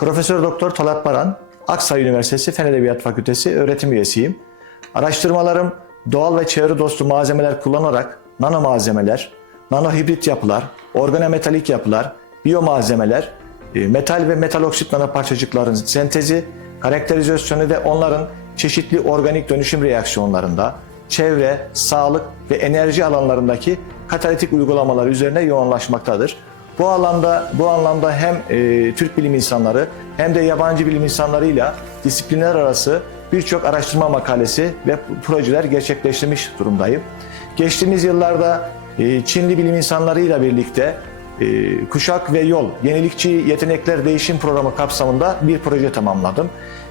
Profesör Doktor Talat Baran, Aksaray Üniversitesi Fen Edebiyat Fakültesi öğretim üyesiyim. Araştırmalarım doğal ve çevre dostu malzemeler kullanarak nano malzemeler, nano hibrit yapılar, organometalik yapılar, biyomalzemeler, e, metal ve metal oksit nanoparçacıkların sentezi, karakterizasyonu ve onların çeşitli organik dönüşüm reaksiyonlarında, çevre, sağlık ve enerji alanlarındaki katalitik uygulamalar üzerine yoğunlaşmaktadır. Bu alanda bu anlamda hem e, Türk bilim insanları hem de yabancı bilim insanlarıyla disiplinler arası birçok araştırma makalesi ve projeler gerçekleştirmiş durumdayım. Geçtiğimiz yıllarda e, Çinli bilim insanlarıyla birlikte e, Kuşak ve Yol Yenilikçi Yetenekler Değişim Programı kapsamında bir proje tamamladım.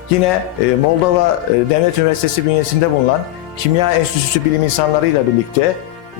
Yine e, Moldova e, Devlet Üniversitesi bünyesinde bulunan Kimya Enstitüsü bilim insanlarıyla birlikte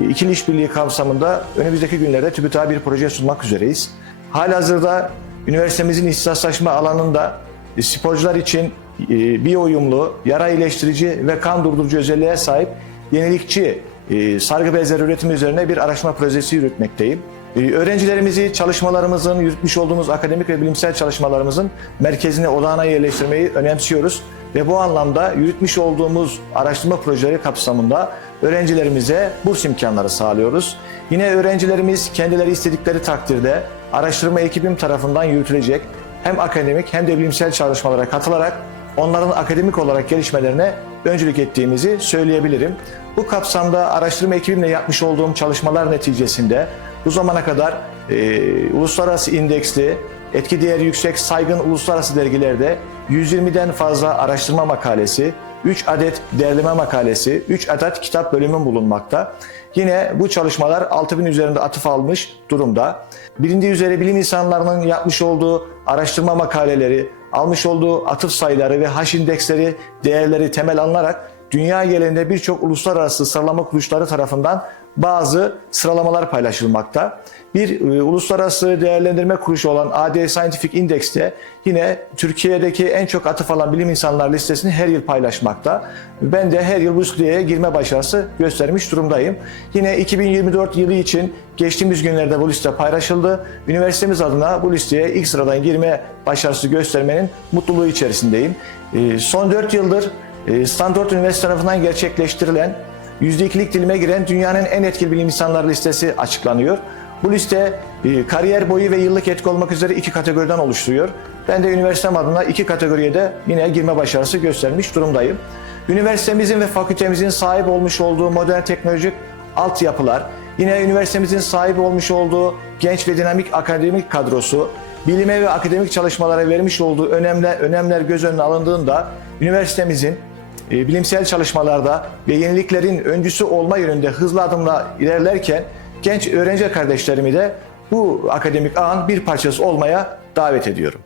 ikili işbirliği kapsamında önümüzdeki günlerde TÜBİTAK'a bir proje sunmak üzereyiz. Halihazırda üniversitemizin ihtisaslaşma alanında e, sporcular için e, biyo uyumlu, yara iyileştirici ve kan durdurucu özelliğe sahip yenilikçi e, sargı bezleri üretimi üzerine bir araştırma projesi yürütmekteyim. Öğrencilerimizi çalışmalarımızın, yürütmüş olduğumuz akademik ve bilimsel çalışmalarımızın merkezine, odağına yerleştirmeyi önemsiyoruz. Ve bu anlamda yürütmüş olduğumuz araştırma projeleri kapsamında öğrencilerimize burs imkanları sağlıyoruz. Yine öğrencilerimiz kendileri istedikleri takdirde araştırma ekibim tarafından yürütülecek hem akademik hem de bilimsel çalışmalara katılarak onların akademik olarak gelişmelerine öncülük ettiğimizi söyleyebilirim. Bu kapsamda araştırma ekibimle yapmış olduğum çalışmalar neticesinde bu zamana kadar e, uluslararası indeksli, etki değeri yüksek saygın uluslararası dergilerde 120'den fazla araştırma makalesi, 3 adet derleme makalesi, 3 adet kitap bölümü bulunmakta. Yine bu çalışmalar 6000 üzerinde atıf almış durumda. Bilindiği üzere bilim insanlarının yapmış olduğu araştırma makaleleri, almış olduğu atıf sayıları ve haş indeksleri, değerleri temel alınarak dünya genelinde birçok uluslararası sıralama kuruluşları tarafından bazı sıralamalar paylaşılmakta. Bir e, uluslararası değerlendirme kuruluşu olan AD Scientific Index'te yine Türkiye'deki en çok atıf alan bilim insanlar listesini her yıl paylaşmakta. Ben de her yıl bu listeye girme başarısı göstermiş durumdayım. Yine 2024 yılı için geçtiğimiz günlerde bu liste paylaşıldı. Üniversitemiz adına bu listeye ilk sıradan girme başarısı göstermenin mutluluğu içerisindeyim. E, Son 4 yıldır Stanford Üniversitesi tarafından gerçekleştirilen %2'lik dilime giren dünyanın en etkili bilim insanları listesi açıklanıyor. Bu liste e, kariyer boyu ve yıllık etki olmak üzere iki kategoriden oluşturuyor. Ben de üniversitem adına iki kategoriye de yine girme başarısı göstermiş durumdayım. Üniversitemizin ve fakültemizin sahip olmuş olduğu modern teknolojik altyapılar, yine üniversitemizin sahip olmuş olduğu genç ve dinamik akademik kadrosu, bilime ve akademik çalışmalara vermiş olduğu önemler, önemler göz önüne alındığında üniversitemizin bilimsel çalışmalarda ve yeniliklerin öncüsü olma yönünde hızlı adımla ilerlerken genç öğrenci kardeşlerimi de bu akademik ağın bir parçası olmaya davet ediyorum.